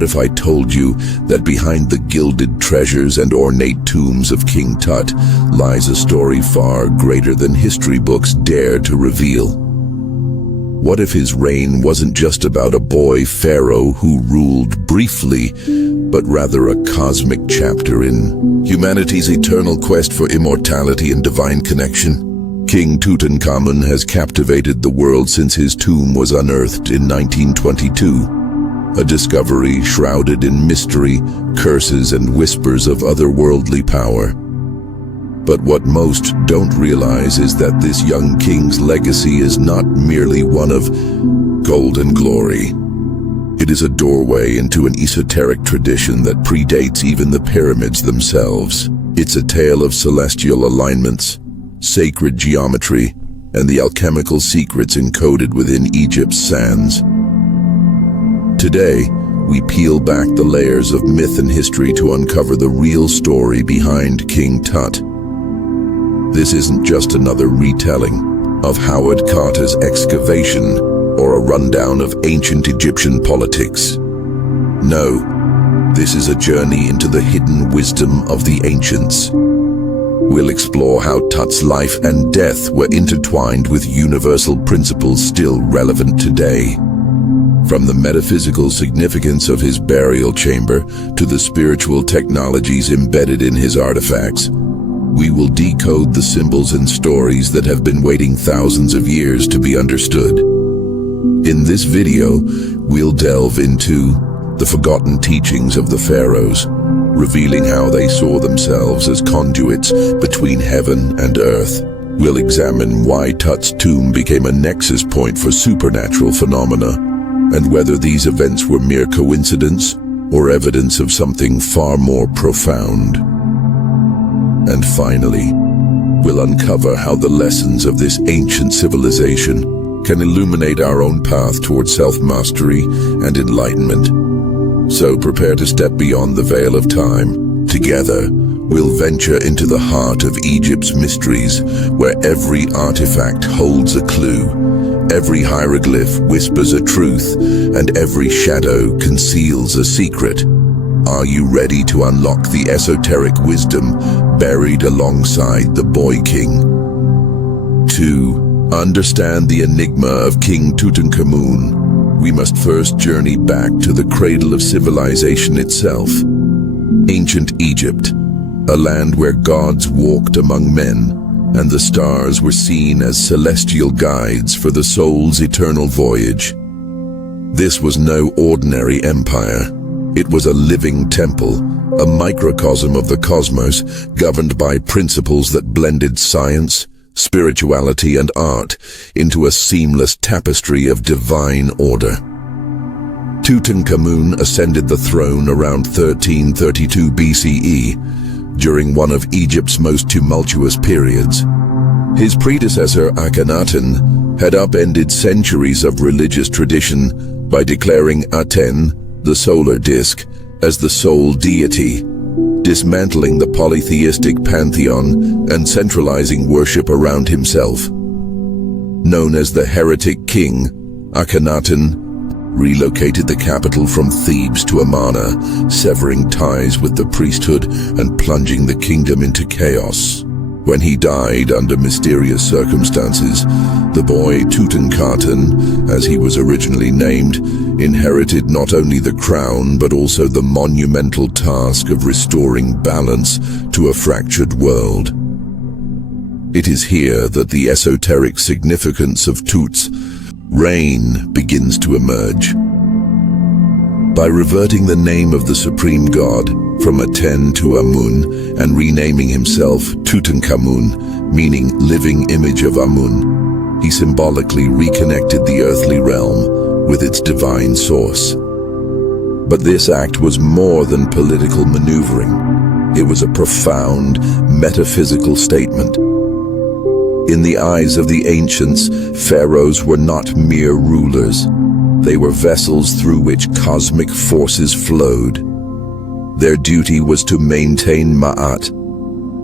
What if I told you that behind the gilded treasures and ornate tombs of King Tut lies a story far greater than history books dare to reveal? What if his reign wasn't just about a boy pharaoh who ruled briefly, but rather a cosmic chapter in humanity's eternal quest for immortality and divine connection? King Tutankhamun has captivated the world since his tomb was unearthed in 1922. A discovery shrouded in mystery, curses, and whispers of otherworldly power. But what most don't realize is that this young king's legacy is not merely one of golden glory. It is a doorway into an esoteric tradition that predates even the pyramids themselves. It's a tale of celestial alignments, sacred geometry, and the alchemical secrets encoded within Egypt's sands. Today, we peel back the layers of myth and history to uncover the real story behind King Tut. This isn't just another retelling of Howard Carter's excavation or a rundown of ancient Egyptian politics. No, this is a journey into the hidden wisdom of the ancients. We'll explore how Tut's life and death were intertwined with universal principles still relevant today. From the metaphysical significance of his burial chamber to the spiritual technologies embedded in his artifacts, we will decode the symbols and stories that have been waiting thousands of years to be understood. In this video, we'll delve into the forgotten teachings of the pharaohs, revealing how they saw themselves as conduits between heaven and earth. We'll examine why Tut's tomb became a nexus point for supernatural phenomena, and whether these events were mere coincidence or evidence of something far more profound. And finally, we'll uncover how the lessons of this ancient civilization can illuminate our own path towards self-mastery and enlightenment. So prepare to step beyond the veil of time. Together, we'll venture into the heart of Egypt's mysteries, where every artifact holds a clue, every hieroglyph whispers a truth, and every shadow conceals a secret. Are you ready to unlock the esoteric wisdom buried alongside the Boy King? To understand the enigma of King Tutankhamun, we must first journey back to the cradle of civilization itself. Ancient Egypt, a land where gods walked among men, and the stars were seen as celestial guides for the soul's eternal voyage. This was no ordinary empire. It was a living temple, a microcosm of the cosmos, governed by principles that blended science, spirituality, and art into a seamless tapestry of divine order. Tutankhamun ascended the throne around 1332 BCE, during one of Egypt's most tumultuous periods. His predecessor Akhenaten had upended centuries of religious tradition by declaring Aten, the solar disk, as the sole deity, dismantling the polytheistic pantheon and centralizing worship around himself. Known as the Heretic King, Akhenaten relocated the capital from Thebes to Amarna, severing ties with the priesthood and plunging the kingdom into chaos. When he died under mysterious circumstances, the boy Tutankhaten, as he was originally named, inherited not only the crown but also the monumental task of restoring balance to a fractured world. It is here that the esoteric significance of Tut's reign begins to emerge. By reverting the name of the supreme god from Aten to Amun and renaming himself Tutankhamun, meaning living image of Amun, he symbolically reconnected the earthly realm with its divine source. But this act was more than political maneuvering. It was a profound metaphysical statement. In the eyes of the ancients, pharaohs were not mere rulers. They were vessels through which cosmic forces flowed. Their duty was to maintain Ma'at,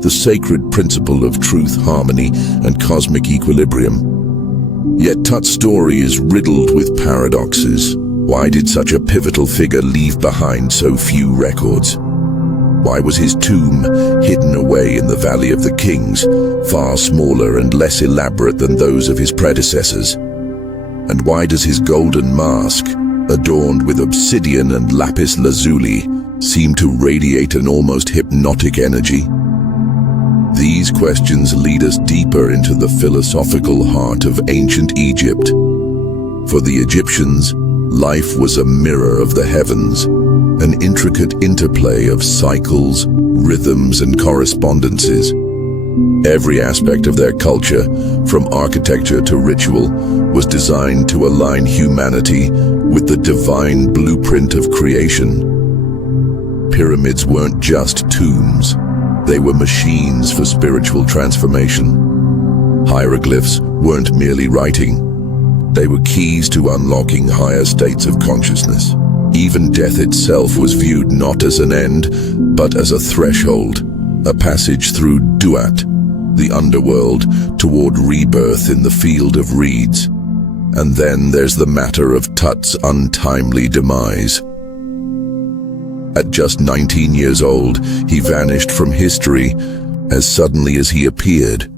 the sacred principle of truth, harmony, and cosmic equilibrium. Yet Tut's story is riddled with paradoxes. Why did such a pivotal figure leave behind so few records? Why was his tomb hidden away in the Valley of the Kings, far smaller and less elaborate than those of his predecessors? And why does his golden mask, adorned with obsidian and lapis lazuli, seem to radiate an almost hypnotic energy? These questions lead us deeper into the philosophical heart of ancient Egypt. For the Egyptians, life was a mirror of the heavens, an intricate interplay of cycles, rhythms, and correspondences. Every aspect of their culture, from architecture to ritual, was designed to align humanity with the divine blueprint of creation. Pyramids weren't just tombs. They were machines for spiritual transformation. Hieroglyphs weren't merely writing. They were keys to unlocking higher states of consciousness. Even death itself was viewed not as an end, but as a threshold, a passage through Duat, the underworld, toward rebirth in the field of reeds. And then there's the matter of Tut's untimely demise. At just 19 years old, he vanished from history as suddenly as he appeared.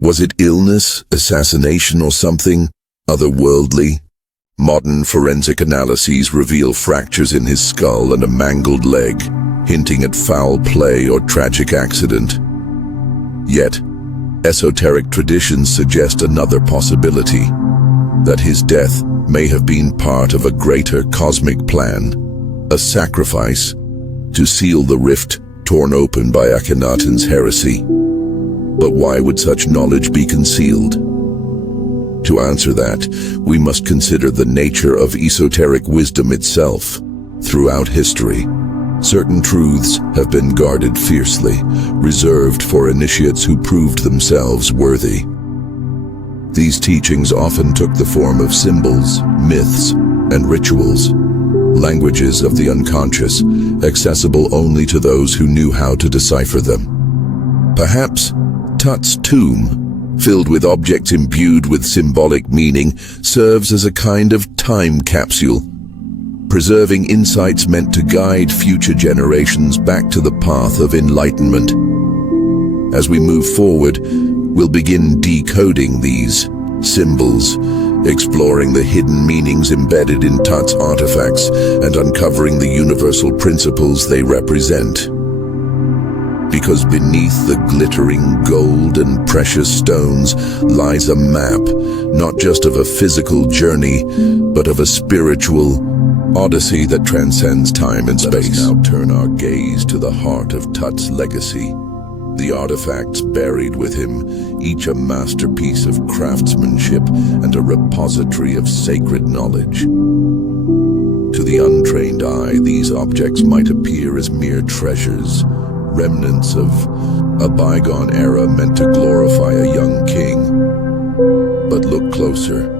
Was it illness, assassination, or something otherworldly? Modern forensic analyses reveal fractures in his skull and a mangled leg, hinting at foul play or tragic accident. Yet, esoteric traditions suggest another possibility, that his death may have been part of a greater cosmic plan, a sacrifice to seal the rift torn open by Akhenaten's heresy. But why would such knowledge be concealed? To answer that, we must consider the nature of esoteric wisdom itself. Throughout history, certain truths have been guarded fiercely, reserved for initiates who proved themselves worthy. These teachings often took the form of symbols, myths, and rituals, languages of the unconscious, accessible only to those who knew how to decipher them. Perhaps Tut's tomb, filled with objects imbued with symbolic meaning, serves as a kind of time capsule, preserving insights meant to guide future generations back to the path of enlightenment. As we move forward, we'll begin decoding these symbols, exploring the hidden meanings embedded in Tut's artifacts and uncovering the universal principles they represent. Because beneath the glittering gold and precious stones lies a map, not just of a physical journey, but of a spiritual odyssey that transcends time and space. Let us now turn our gaze to the heart of Tut's legacy. The artifacts buried with him, each a masterpiece of craftsmanship and a repository of sacred knowledge. To the untrained eye, these objects might appear as mere treasures, remnants of a bygone era meant to glorify a young king. But look closer,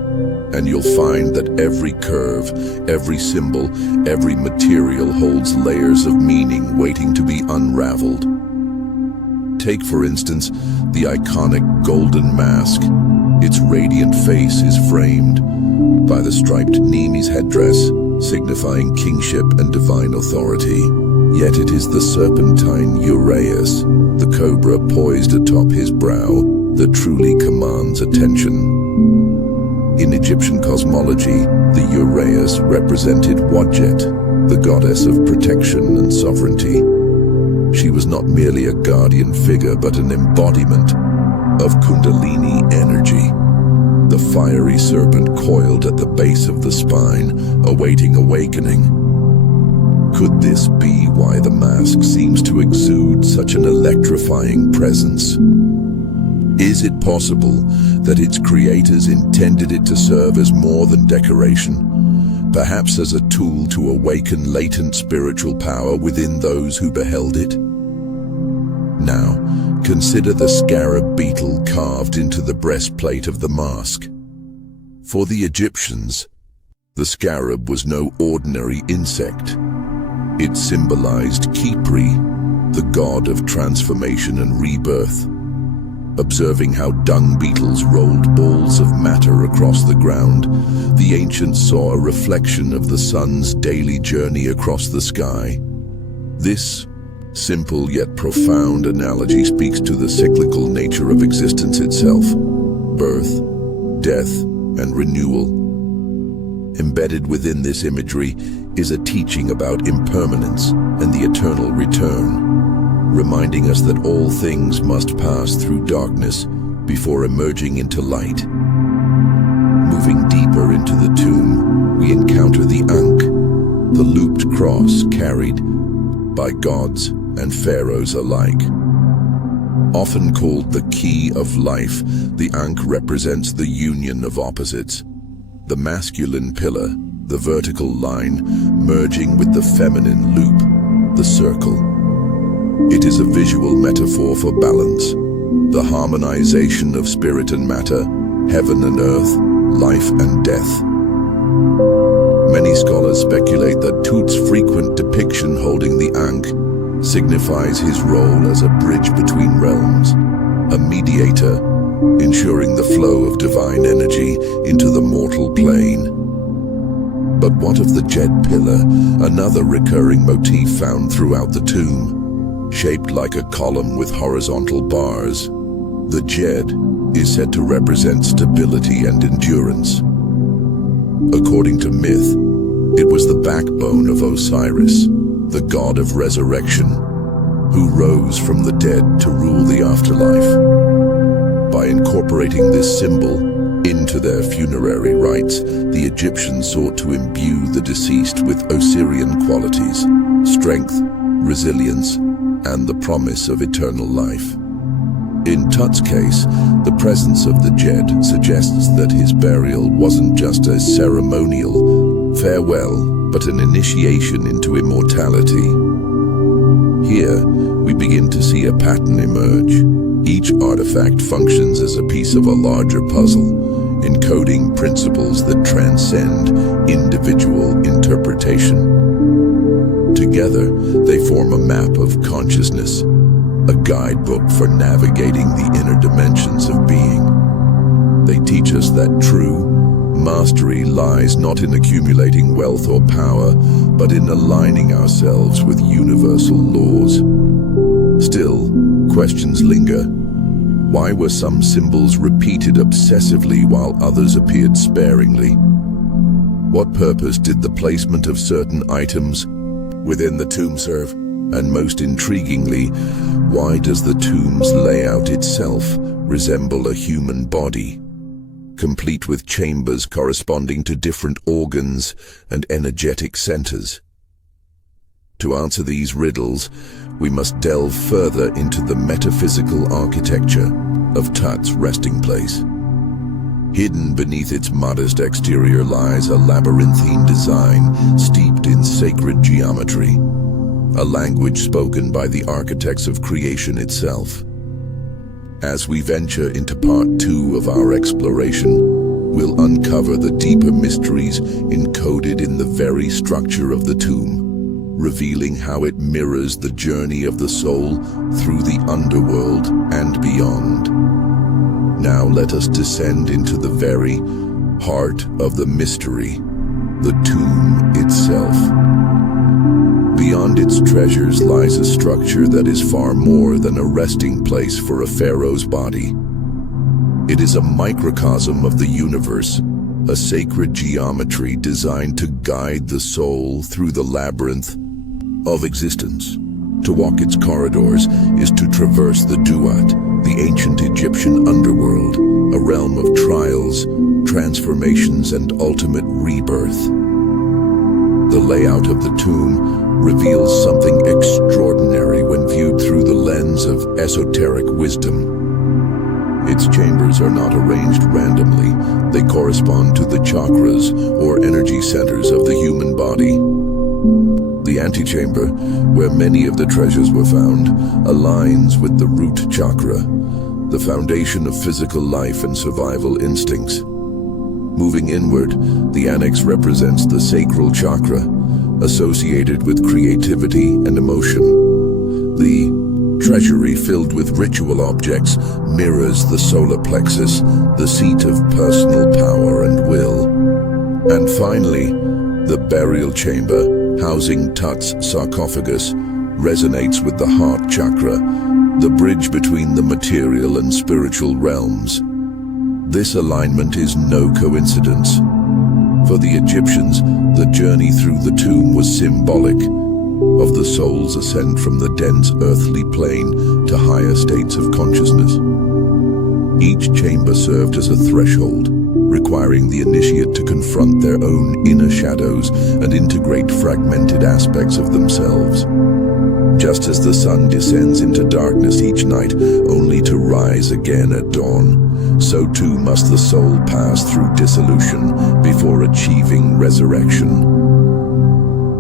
and you'll find that every curve, every symbol, every material holds layers of meaning waiting to be unraveled. Take, for instance, the iconic golden mask. Its radiant face is framed by the striped Nemes headdress, signifying kingship and divine authority. Yet it is the serpentine uraeus, the cobra poised atop his brow, that truly commands attention. In Egyptian cosmology, the uraeus represented Wadjet, the goddess of protection and sovereignty. She was not merely a guardian figure, but an embodiment of Kundalini energy, the fiery serpent coiled at the base of the spine, awaiting awakening. Could this be why the mask seems to exude such an electrifying presence? Is it possible that its creators intended it to serve as more than decoration, perhaps as a tool to awaken latent spiritual power within those who beheld it? Now, consider the scarab beetle carved into the breastplate of the mask. For the Egyptians, the scarab was no ordinary insect. It symbolized Khepri, the god of transformation and rebirth. Observing how dung beetles rolled balls of matter across the ground, the ancients saw a reflection of the sun's daily journey across the sky. This simple yet profound analogy speaks to the cyclical nature of existence itself: birth, death, and renewal. Embedded within this imagery is a teaching about impermanence and the eternal return, reminding us that all things must pass through darkness before emerging into light. Moving deeper into the tomb, we encounter the Ankh, the looped cross carried by gods and pharaohs alike. Often called the key of life, the Ankh represents the union of opposites. The masculine pillar, the vertical line, merging with the feminine loop, the circle. It is a visual metaphor for balance, the harmonization of spirit and matter, heaven and earth, life and death. Many scholars speculate that Thoth's frequent depiction holding the Ankh signifies his role as a bridge between realms, a mediator, ensuring the flow of divine energy into the mortal plane. But what of the Jed pillar, another recurring motif found throughout the tomb? Shaped like a column with horizontal bars, the Jed is said to represent stability and endurance. According to myth, it was the backbone of Osiris, the god of resurrection, who rose from the dead to rule the afterlife. By incorporating this symbol into their funerary rites, the Egyptians sought to imbue the deceased with Osirian qualities: strength, resilience, and the promise of eternal life. In Thoth's case, the presence of the Jed suggests that his burial wasn't just a ceremonial farewell, but an initiation into immortality. Here, we begin to see a pattern emerge. Each artifact functions as a piece of a larger puzzle, encoding principles that transcend individual interpretation. Together, they form a map of consciousness, a guidebook for navigating the inner dimensions of being. They teach us that true mastery lies not in accumulating wealth or power, but in aligning ourselves with universal laws. Still, questions linger. Why were some symbols repeated obsessively while others appeared sparingly? What purpose did the placement of certain items within the tomb serve? And most intriguingly, why does the tomb's layout itself resemble a human body, complete with chambers corresponding to different organs and energetic centers? To answer these riddles, we must delve further into the metaphysical architecture of Thoth's resting place. Hidden beneath its modest exterior lies a labyrinthine design steeped in sacred geometry, a language spoken by the architects of creation itself. As we venture into part 2 of our exploration, we'll uncover the deeper mysteries encoded in the very structure of the tomb, revealing how it mirrors the journey of the soul through the underworld and beyond. Now let us descend into the very heart of the mystery, the tomb itself. Beyond its treasures lies a structure that is far more than a resting place for a pharaoh's body. It is a microcosm of the universe, a sacred geometry designed to guide the soul through the labyrinth of existence. To walk its corridors is to traverse the Duat, the ancient Egyptian underworld, a realm of trials, transformations, and ultimate rebirth. The layout of the tomb reveals something extraordinary when viewed through the lens of esoteric wisdom. Its chambers are not arranged randomly. They correspond to the chakras, or energy centers of the human body. The antechamber, where many of the treasures were found, aligns with the root chakra, the foundation of physical life and survival instincts. Moving inward, the annex represents the sacral chakra, associated with creativity and emotion. The treasury filled with ritual objects mirrors the solar plexus, the seat of personal power. And finally, the burial chamber, housing Thoth's sarcophagus, resonates with the heart chakra, the bridge between the material and spiritual realms. This alignment is no coincidence. For the Egyptians, the journey through the tomb was symbolic of the soul's ascent from the dense earthly plane to higher states of consciousness. Each chamber served as a threshold, requiring the initiate to confront their own inner shadows and integrate fragmented aspects of themselves. Just as the sun descends into darkness each night, only to rise again at dawn, so too must the soul pass through dissolution before achieving resurrection.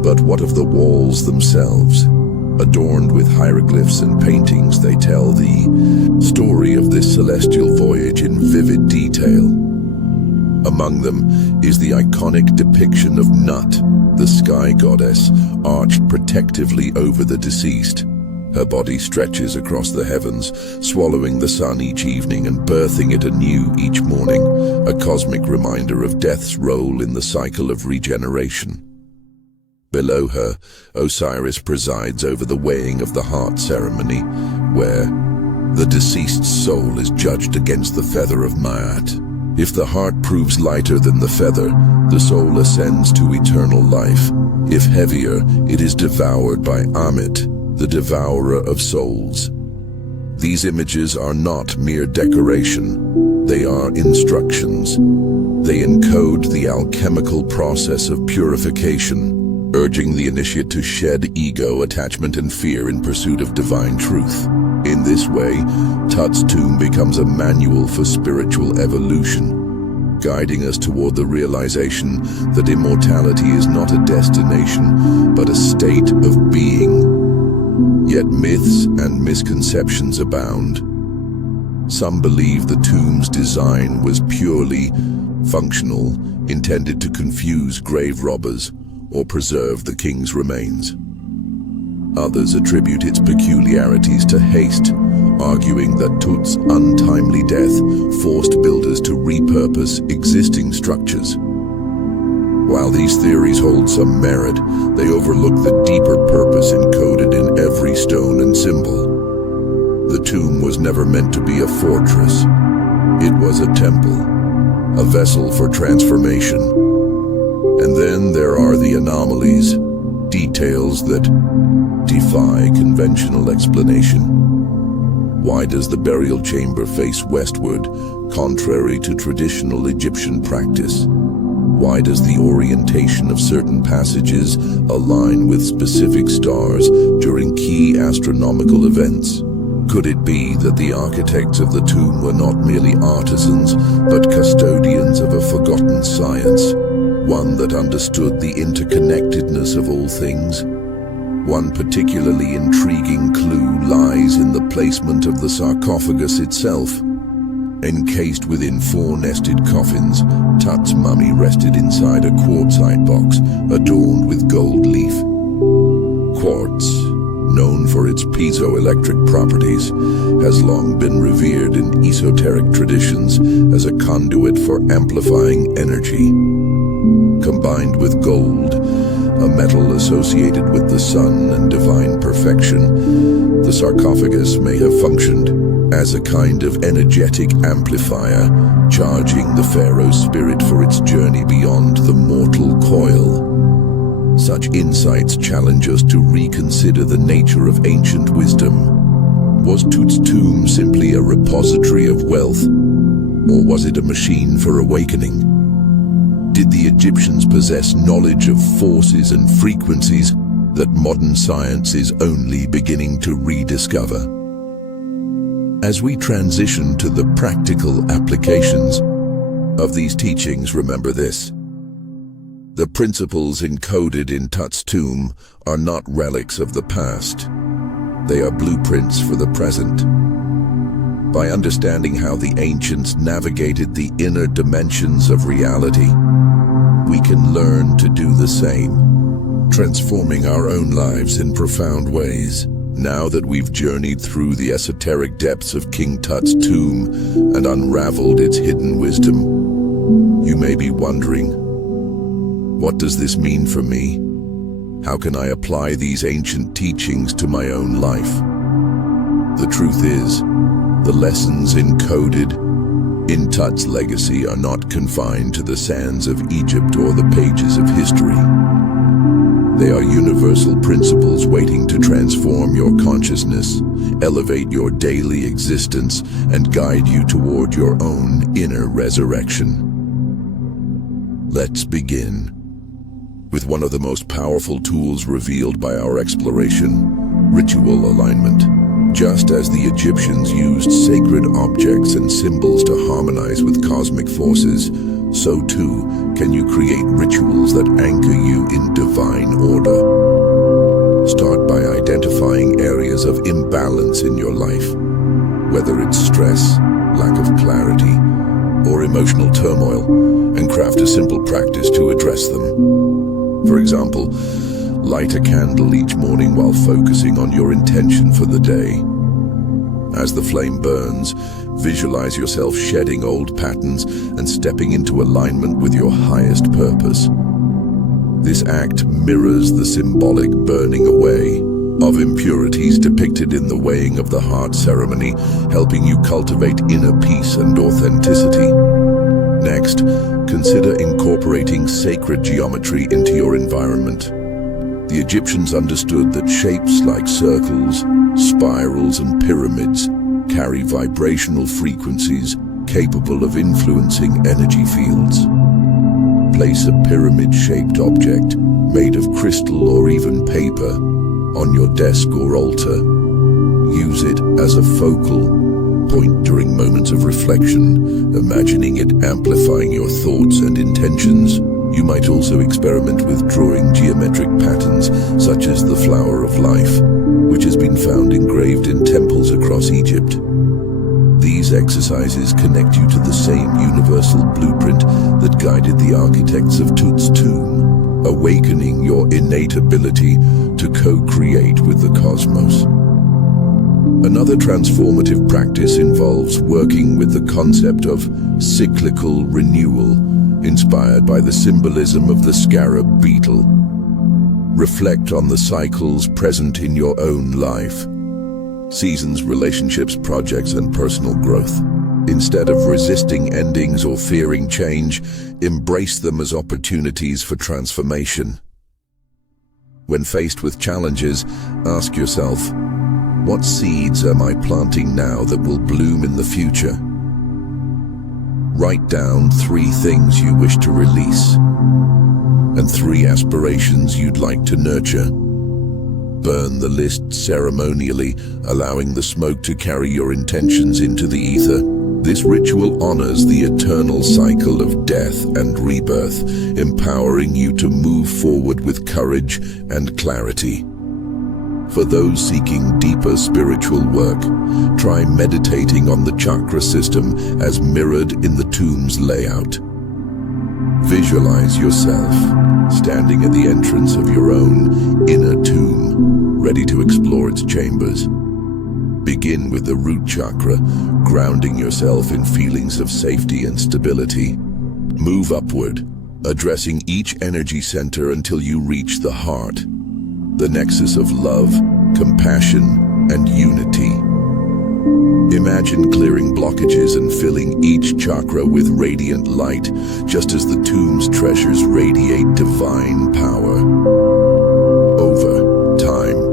But what of the walls themselves? Adorned with hieroglyphs and paintings, they tell the story of this celestial voyage in vivid detail. Among them is the iconic depiction of Nut, the sky goddess, arched protectively over the deceased. Her body stretches across the heavens, swallowing the sun each evening and birthing it anew each morning, a cosmic reminder of death's role in the cycle of regeneration. Below her, Osiris presides over the weighing of the heart ceremony, where the deceased's soul is judged against the feather of Maat. If the heart proves lighter than the feather, the soul ascends to eternal life. If heavier, it is devoured by Amit, the devourer of souls. These images are not mere decoration. They are instructions. They encode the alchemical process of purification, urging the initiate to shed ego, attachment, and fear in pursuit of divine truth. In this way, Thoth's tomb becomes a manual for spiritual evolution, guiding us toward the realization that immortality is not a destination, but a state of being. Yet myths and misconceptions abound. Some believe the tomb's design was purely functional, intended to confuse grave robbers or preserve the king's remains. Others attribute its peculiarities to haste, arguing that Tut's untimely death forced builders to repurpose existing structures. While these theories hold some merit, they overlook the deeper purpose encoded in every stone and symbol. The tomb was never meant to be a fortress. It was a temple, a vessel for transformation. And then there are the anomalies, details that defy conventional explanation. Why does the burial chamber face westward, contrary to traditional Egyptian practice? Why does the orientation of certain passages align with specific stars during key astronomical events? Could it be that the architects of the tomb were not merely artisans, but custodians of a forgotten science, one that understood the interconnectedness of all things? One particularly intriguing clue lies in the placement of the sarcophagus itself. Encased within 4 nested coffins, Thoth's mummy rested inside a quartzite box adorned with gold leaf. Quartz, known for its piezoelectric properties, has long been revered in esoteric traditions as a conduit for amplifying energy. Combined with gold, a metal associated with the sun and divine perfection, the sarcophagus may have functioned as a kind of energetic amplifier, charging the pharaoh's spirit for its journey beyond the mortal coil. Such insights challenge us to reconsider the nature of ancient wisdom. Was Tut's tomb simply a repository of wealth, or was it a machine for awakening? Did the Egyptians possess knowledge of forces and frequencies that modern science is only beginning to rediscover? As we transition to the practical applications of these teachings, remember this: the principles encoded in Thoth's tomb are not relics of the past. They are blueprints for the present. By understanding how the ancients navigated the inner dimensions of reality, we can learn to do the same, transforming our own lives in profound ways. Now that we've journeyed through the esoteric depths of King Tut's tomb and unraveled its hidden wisdom, you may be wondering, What does this mean for me? How can I apply these ancient teachings to my own life? The truth is, the lessons encoded in Thoth's legacy are not confined to the sands of Egypt or the pages of history. They are universal principles waiting to transform your consciousness, elevate your daily existence, and guide you toward your own inner resurrection. Let's begin with one of the most powerful tools revealed by our exploration: ritual alignment. Just as the Egyptians used sacred objects and symbols to harmonize with cosmic forces, so too can you create rituals that anchor you in divine order. Start by identifying areas of imbalance in your life, whether it's stress, lack of clarity, or emotional turmoil, and craft a simple practice to address them. For example, light a candle each morning while focusing on your intention for the day. As the flame burns, visualize yourself shedding old patterns and stepping into alignment with your highest purpose. This act mirrors the symbolic burning away of impurities depicted in the weighing of the heart ceremony, helping you cultivate inner peace and authenticity. Next, consider incorporating sacred geometry into your environment. The Egyptians understood that shapes like circles, spirals, and pyramids carry vibrational frequencies capable of influencing energy fields. Place a pyramid-shaped object, made of crystal or even paper, on your desk or altar. Use it as a focal point during moments of reflection, imagining it amplifying your thoughts and intentions. You might also experiment with drawing geometric patterns, such as the flower of life, which has been found engraved in temples across Egypt. These exercises connect you to the same universal blueprint that guided the architects of Thoth's tomb, awakening your innate ability to co-create with the cosmos. Another transformative practice involves working with the concept of cyclical renewal, inspired by the symbolism of the scarab beetle. Reflect on the cycles present in your own life: seasons, relationships, projects, and personal growth. Instead of resisting endings or fearing change, embrace them as opportunities for transformation. When faced with challenges, ask yourself, what seeds am I planting now that will bloom in the future? Write down 3 things you wish to release and 3 aspirations you'd like to nurture. Burn the list ceremonially, allowing the smoke to carry your intentions into the ether. This ritual honors the eternal cycle of death and rebirth, empowering you to move forward with courage and clarity. For those seeking deeper spiritual work, try meditating on the chakra system as mirrored in the tomb's layout. Visualize yourself standing at the entrance of your own inner tomb, ready to explore its chambers. Begin with the root chakra, grounding yourself in feelings of safety and stability. Move upward, addressing each energy center until you reach the heart, the nexus of love, compassion, and unity. Imagine clearing blockages and filling each chakra with radiant light, just as the tomb's treasures radiate divine power. Over time,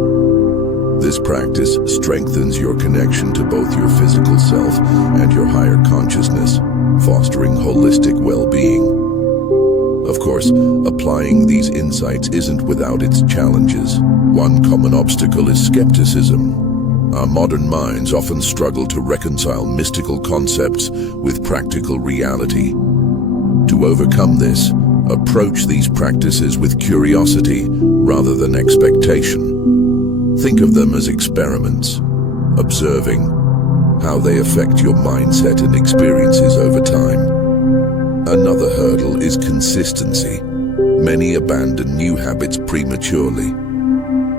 this practice strengthens your connection to both your physical self and your higher consciousness, fostering holistic well-being. Of course, applying these insights isn't without its challenges. One common obstacle is skepticism. Our modern minds often struggle to reconcile mystical concepts with practical reality. To overcome this, approach these practices with curiosity rather than expectation. Think of them as experiments, observing how they affect your mindset and experiences over time. Another hurdle is consistency. Many abandon new habits prematurely.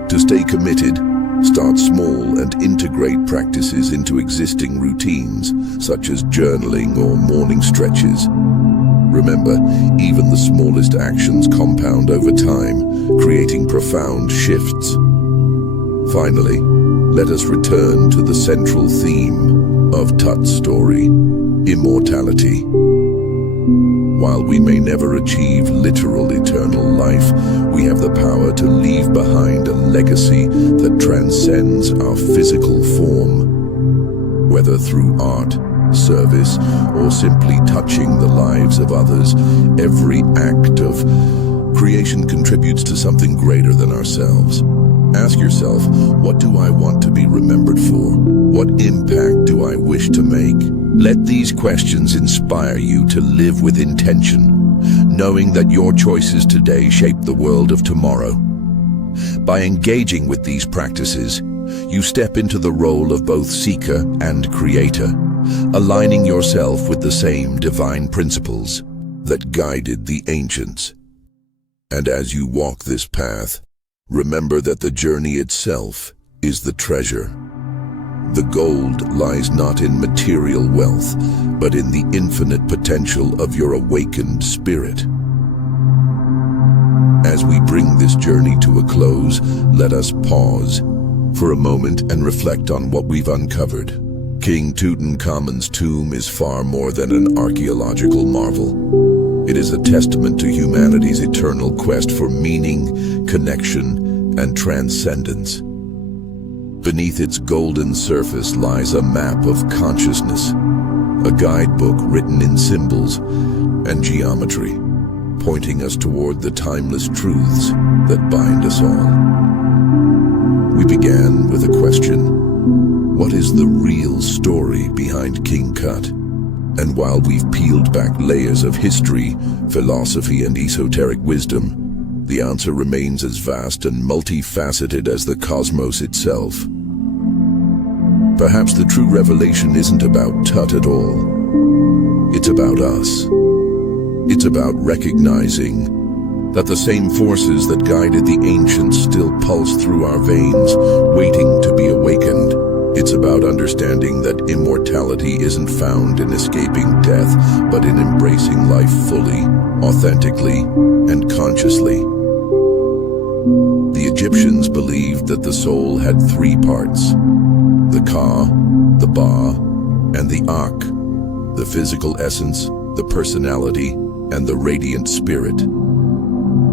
To stay committed, start small and integrate practices into existing routines, such as journaling or morning stretches. Remember, even the smallest actions compound over time, creating profound shifts. Finally, let us return to the central theme of Thoth's story, immortality. While we may never achieve literal eternal life, we have the power to leave behind a legacy that transcends our physical form. Whether through art, service, or simply touching the lives of others, every act of creation contributes to something greater than ourselves. Ask yourself, what do I want to be remembered for? What impact do I wish to make? Let these questions inspire you to live with intention, knowing that your choices today shape the world of tomorrow. By engaging with these practices, you step into the role of both seeker and creator, aligning yourself with the same divine principles that guided the ancients. And as you walk this path, remember that the journey itself is the treasure. The gold lies not in material wealth, but in the infinite potential of your awakened spirit. As we bring this journey to a close, let us pause for a moment and reflect on what we've uncovered. King Tutankhamun's tomb is far more than an archaeological marvel. It is a testament to humanity's eternal quest for meaning, connection, and transcendence. Beneath its golden surface lies a map of consciousness, a guidebook written in symbols and geometry, pointing us toward the timeless truths that bind us all. We began with a question: what is the real story behind King Tut? And while we've peeled back layers of history, philosophy, and esoteric wisdom, the answer remains as vast and multifaceted as the cosmos itself. Perhaps the true revelation isn't about Tut at all. It's about us. It's about recognizing that the same forces that guided the ancients still pulse through our veins, waiting to be awakened. It's about understanding that immortality isn't found in escaping death, but in embracing life fully, authentically, and consciously. The Egyptians believed that the soul had three parts: the Ka, the Ba, and the Ak, the physical essence, the personality, and the radiant spirit.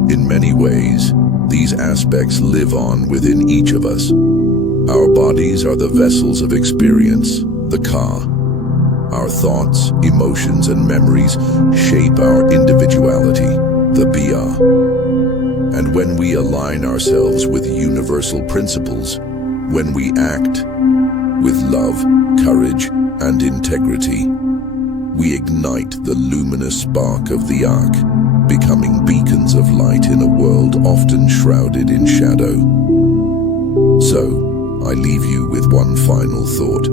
In many ways, these aspects live on within each of us. Our bodies are the vessels of experience, the Ka. Our thoughts, emotions, and memories shape our individuality, the Bia. And when we align ourselves with universal principles, when we act with love, courage, and integrity, we ignite the luminous spark of the Ark, becoming beacons of light in a world often shrouded in shadow. So, I leave you with one final thought,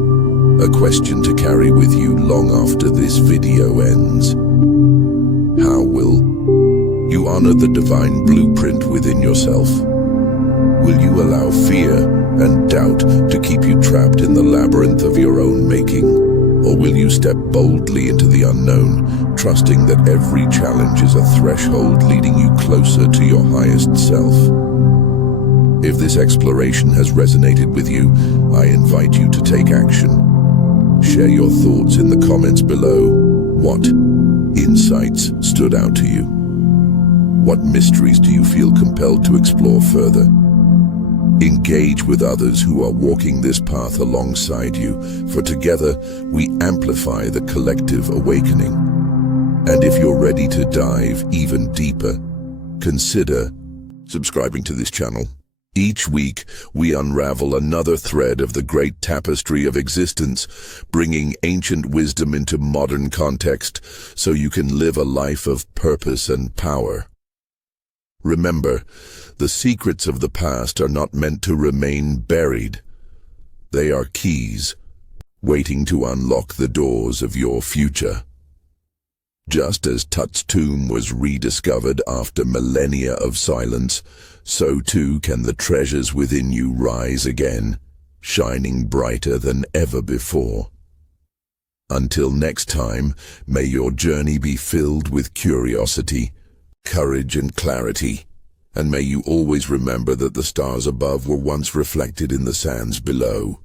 a question to carry with you long after this video ends. How will you honor the divine blueprint within yourself? Will you allow fear and doubt to keep you trapped in the labyrinth of your own making? Or will you step boldly into the unknown, trusting that every challenge is a threshold leading you closer to your highest self? If this exploration has resonated with you, I invite you to take action. Share your thoughts in the comments below. What insights stood out to you? What mysteries do you feel compelled to explore further? Engage with others who are walking this path alongside you, for together we amplify the collective awakening. And if you're ready to dive even deeper, consider subscribing to this channel. Each week, we unravel another thread of the great tapestry of existence, bringing ancient wisdom into modern context so you can live a life of purpose and power. Remember, the secrets of the past are not meant to remain buried. They are keys, waiting to unlock the doors of your future. Just as Tut's tomb was rediscovered after millennia of silence, so too can the treasures within you rise again, shining brighter than ever before. Until next time, may your journey be filled with curiosity, courage and clarity, and may you always remember that the stars above were once reflected in the sands below.